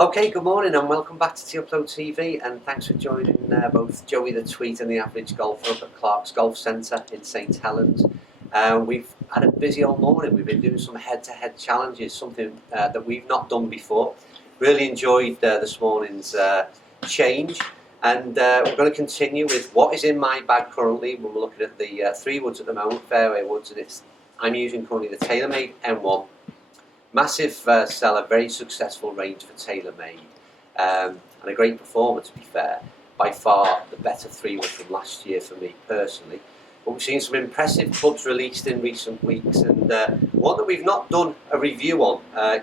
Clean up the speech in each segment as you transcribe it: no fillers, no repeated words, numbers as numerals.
Okay, good morning and welcome back to Upload TV, and thanks for joining both Joey the Tweet and the Average Golfer up at Clark's Golf Centre in St Helens. We've had a busy old morning. We've been doing some head-to-head challenges, something that we've not done before. Really enjoyed this morning's change, and we're going to continue with what is in my bag currently. We're looking at the 3 woods at the moment, fairway woods, and I'm using currently the TaylorMade M1. Massive seller, very successful range for TaylorMade, and a great performer, to be fair. By far the better 3 wood from last year for me personally. But we've seen some impressive clubs released in recent weeks, and one that we've not done a review on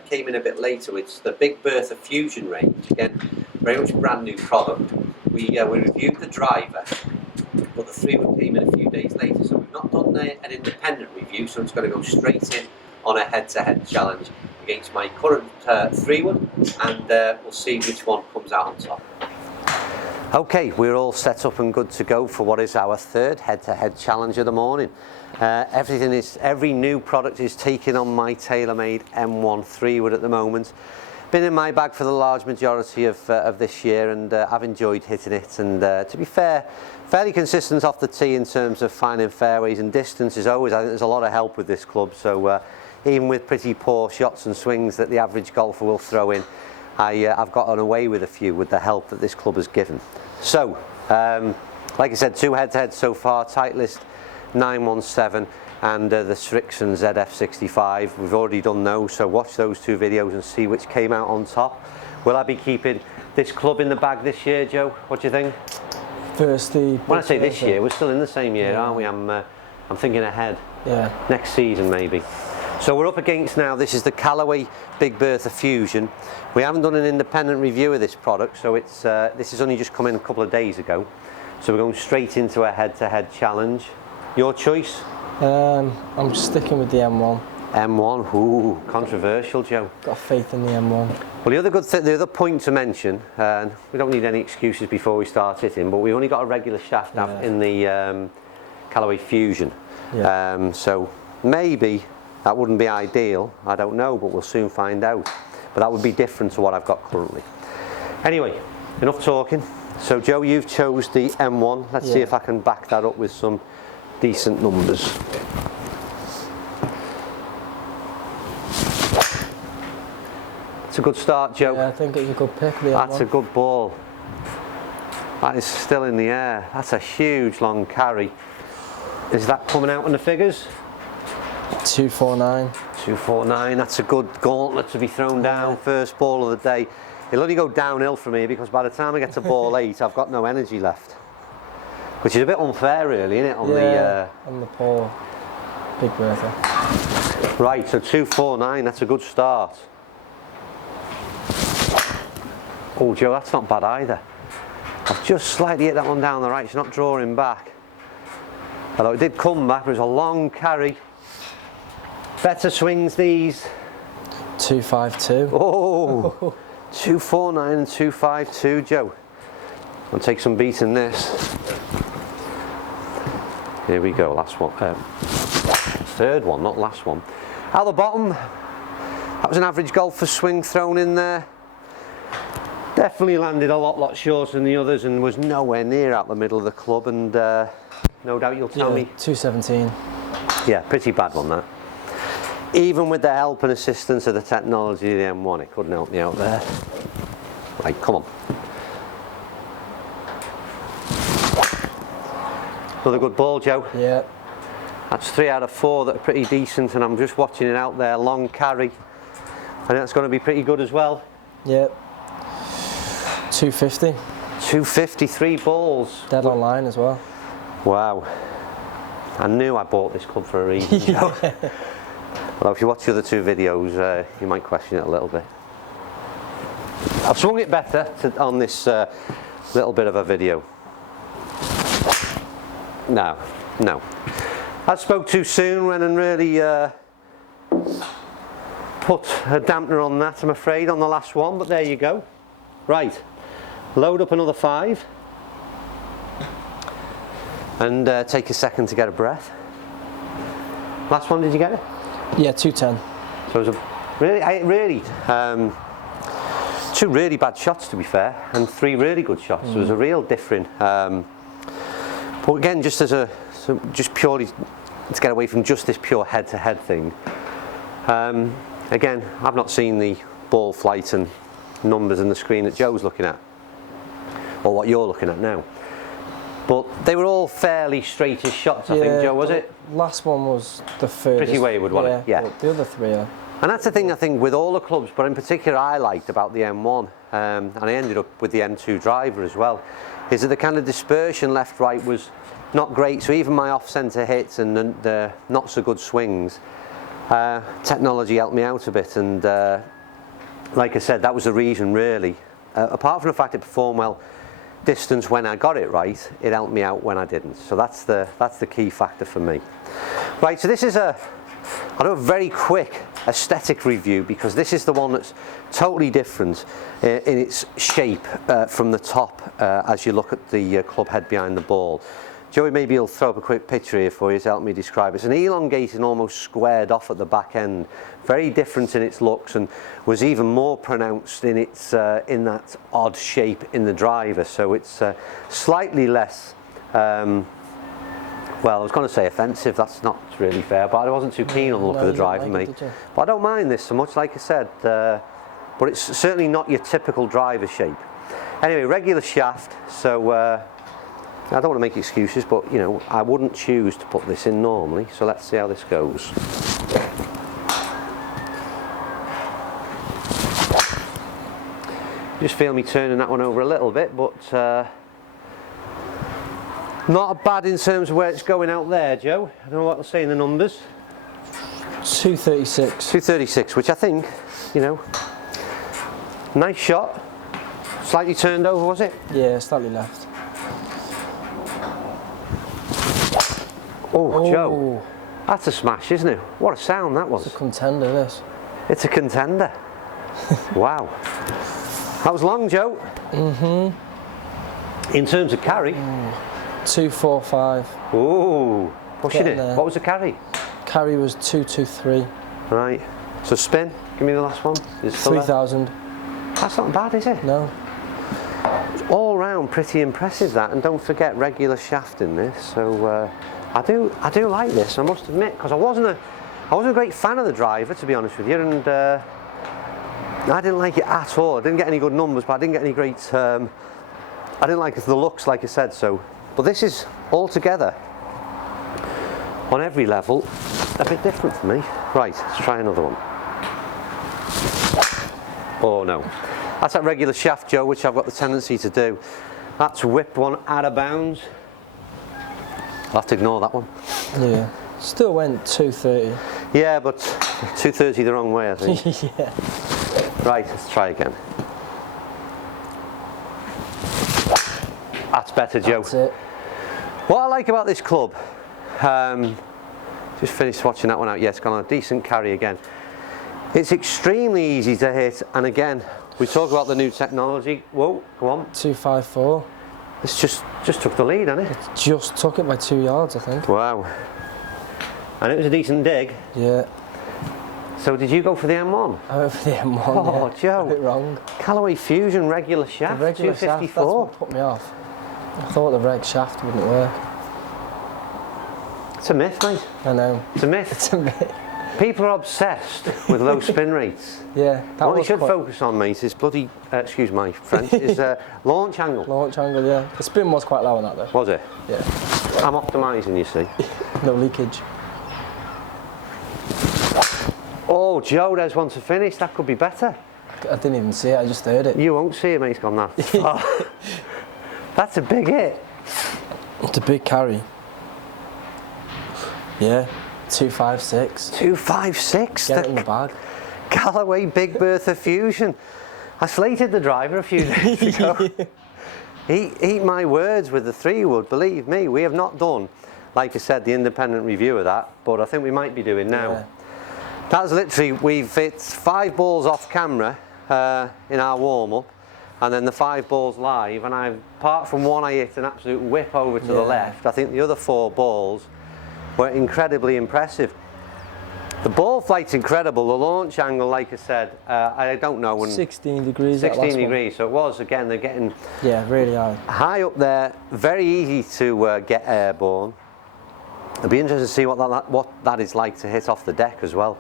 came in a bit later. It's the big Bertha Fusion range. Again, very much brand new product. We reviewed the driver, but the 3 wood came in a few days later, so we've not done an independent review, so it's going to go straight in on a head-to-head challenge against my current 3 wood, and we'll see which one comes out on top. Okay, we're all set up and good to go for what is our 3rd head-to-head challenge of the morning. Every new product is taking on my TaylorMade M1 3 wood at the moment. Been in my bag for the large majority of this year, and I've enjoyed hitting it, and to be fair, fairly consistent off the tee in terms of finding fairways, and distance is always, I think there's a lot of help with this club, so even with pretty poor shots and swings that the average golfer will throw in, I've gotten away with a few with the help that this club has given. So, like I said, 2 head-to-heads so far, Titleist 917 and the Strixon ZF65. We've already done those, so watch those 2 videos and see which came out on top. Will I be keeping this club in the bag this year, Joe? What do you think? When I say this year, we're still in the same year, aren't we? I'm thinking ahead. Yeah. Next season, maybe. So we're up against now, this is the Callaway Big Bertha Fusion. We haven't done an independent review of this product, so this has only just come in a couple of days ago. So we're going straight into a head-to-head challenge. Your choice? I'm sticking with the M1. M1, ooh, controversial, Joe. Got faith in the M1. Well, the other point to mention, and we don't need any excuses before we start hitting, but we only got a regular shaft in the Callaway Fusion. Yeah. So maybe that wouldn't be ideal, I don't know, but we'll soon find out. But that would be different to what I've got currently. Anyway, enough talking. So Joe, you've chose the M1. Let's see if I can back that up with some decent numbers. It's a good start, Joe. Yeah, I think it's a good pick. That's a good ball. That is still in the air. That's a huge long carry. Is that coming out in the figures? 249. 249, that's a good gauntlet to be thrown down, first ball of the day. It'll only go downhill for me because by the time I get to ball 8, I've got no energy left. Which is a bit unfair really, isn't it? On the poor Big Bertha. Right, so 249, that's a good start. Oh Joe, that's not bad either. I've just slightly hit that one down the right, it's not drawing back. Although it did come back, it was a long carry. Better swings these. 252. Oh, 249 and 252, Joe. I'll take some beating this. Here we go, last one. 3rd one, not last one. Out the bottom, that was an average golfer swing thrown in there. Definitely landed a lot shorter than the others and was nowhere near out the middle of the club, and no doubt you'll tell me. 217. Yeah, pretty bad one that. Even with the help and assistance of the technology of the M1, it couldn't help me out there. Right, come on. Another good ball, Joe. Yeah. That's 3 out of 4 that are pretty decent, and I'm just watching it out there, long carry. I think that's going to be pretty good as well. Yeah. 250. 253 balls. Dead on line as well. Wow. I knew I bought this club for a reason. Joe. Well, if you watch the other 2 videos, you might question it a little bit. I've swung it better on this little bit of a video. No. I spoke too soon, went and really put a dampener on that, I'm afraid, on the last one, but there you go. Right, load up another 5. And take a second to get a breath. Last one, did you get it? Yeah, 210. So it was a really 2 really bad shots, to be fair, and 3 really good shots. So it was a real difference. But again, just just purely to get away from just this pure head-to-head thing. Again, I've not seen the ball flight and numbers in the screen that Joe's looking at, or what you're looking at now. But they were all fairly straightish shots, I think, Joe, was it? Last one was the furthest. Pretty wayward, wasn't it? Yeah. But the other 3 are. And that's the thing, I think, with all the clubs, but in particular I liked about the M1, and I ended up with the M2 driver as well, is that the kind of dispersion left-right was not great. So even my off-centre hits and the not so good swings, technology helped me out a bit. And like I said, that was the reason, really. Apart from the fact it performed well distance when I got it right, it helped me out when I didn't. So that's the key factor for me. Right, so this is I'll do a very quick aesthetic review, because this is the one that's totally different in its shape from the top as you look at the club head behind the ball. Joey, maybe he'll throw up a quick picture here for you to help me describe it. It's an elongated and almost squared off at the back end, very different in its looks, and was even more pronounced in its in that odd shape in the driver. So it's slightly less, well, I was going to say offensive, that's not really fair, but I wasn't too keen on the look of the driver, mate. But I don't mind this so much, like I said, but it's certainly not your typical driver shape. Anyway, regular shaft, so I don't want to make excuses, but you know, I wouldn't choose to put this in normally, so let's see how this goes. Just feel me turning that one over a little bit, but not bad in terms of where it's going out there, Joe. I don't know what they'll say in the numbers. 236. 236, which I think, you know, nice shot. Slightly turned over, was it? Yeah, slightly left. Oh, Joe, that's a smash, isn't it? What a sound that was. It's a contender, this. It's a contender. Wow. That was long, Joe. In terms of carry. 245. Ooh, pushing it. There. What was the carry? Carry was 223. Right. So spin, give me the last one. 3,000. That's not bad, is it? No. All round pretty impressive, that, and don't forget regular shaft in this. So I do like this, I must admit, because I wasn't a great fan of the driver, to be honest with you, and I didn't like it at all. I didn't get any good numbers, but I didn't get any great. I didn't like the looks, like I said. So, but this is altogether on every level a bit different for me. Right, let's try another one. Oh no, that's that regular shaft, Joe, which I've got the tendency to do. That's whipped one out of bounds. I'll have to ignore that one. Yeah. Still went 230. Yeah, but 230 the wrong way, I think. Yeah. Right, let's try again. That's better, Joe. That's it. What I like about this club, just finished watching that one out. Yes, gone on a decent carry again. It's extremely easy to hit, and again, we talk about the new technology. Whoa, go on. 254. It's just took the lead, hasn't it? Just took it by 2 yards, I think. Wow. And it was a decent dig. Yeah. So did you go for the M1? I went for the M1. Oh, yeah. Joe. A bit wrong. Callaway Fusion regular shaft, The regular 254. shaft, that's what put me off. I thought the reg shaft wouldn't work. It's a myth, mate. I know. It's a myth. It's a bit. People are obsessed with low spin rates. Yeah. That What you was should quite... focus on, mate, is bloody, excuse my French, is launch angle. Launch angle, yeah. The spin was quite low on that though. Was it? Yeah. I'm optimising, you see. No leakage. Oh, Joe, there's one to finish. That could be better. I didn't even see it, I just heard it. You won't see it, mate. It's gone that far. That's a big hit. It's a big carry. Yeah. 256. 256. Get it in the bag. Callaway Big Bertha Fusion. I slated the driver a few days ago. Eat my words with the 3-wood, believe me. We have not done, like I said, the independent review of that, but I think we might be doing now. Yeah. That's literally, it's 5 balls off camera in our warm-up, and then the 5 balls live, and apart from one I hit an absolute whip over to the left, I think the other 4 balls were incredibly impressive. The ball flight's incredible. The launch angle, like I said, I don't know. 16 degrees. 16 degrees. So it was, again, they're getting really high. High up there. Very easy to get airborne. It'll be interesting to see what that is like to hit off the deck as well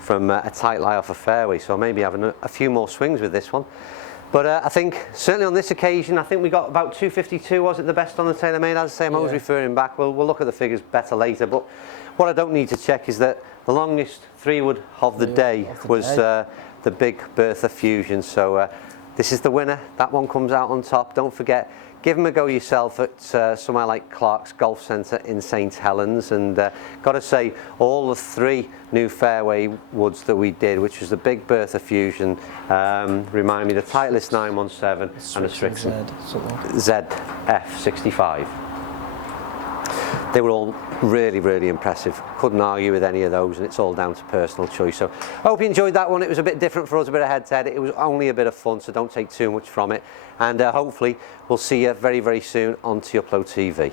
from a tight lie off a fairway. So maybe having a few more swings with this one. But I think certainly on this occasion, I think we got about 252. Was it the best on the TaylorMade? As I say, I'm always referring back. We'll look at the figures better later. But what I don't need to check is that the longest 3-wood of the day was the big Bertha Fusion. So this is the winner. That one comes out on top. Don't forget, give them a go yourself at somewhere like Clark's Golf Centre in St Helens. And got to say, all the 3 new fairway woods that we did, which was the big Bertha Fusion, remind me, the Titleist 917 and the Strixon ZF65. They were all really, really impressive. Couldn't argue with any of those, and it's all down to personal choice. So I hope you enjoyed that one. It was a bit different for us, a bit of head-to-head. It was only a bit of fun, so don't take too much from it. And hopefully we'll see you very, very soon on TaylorMade TV.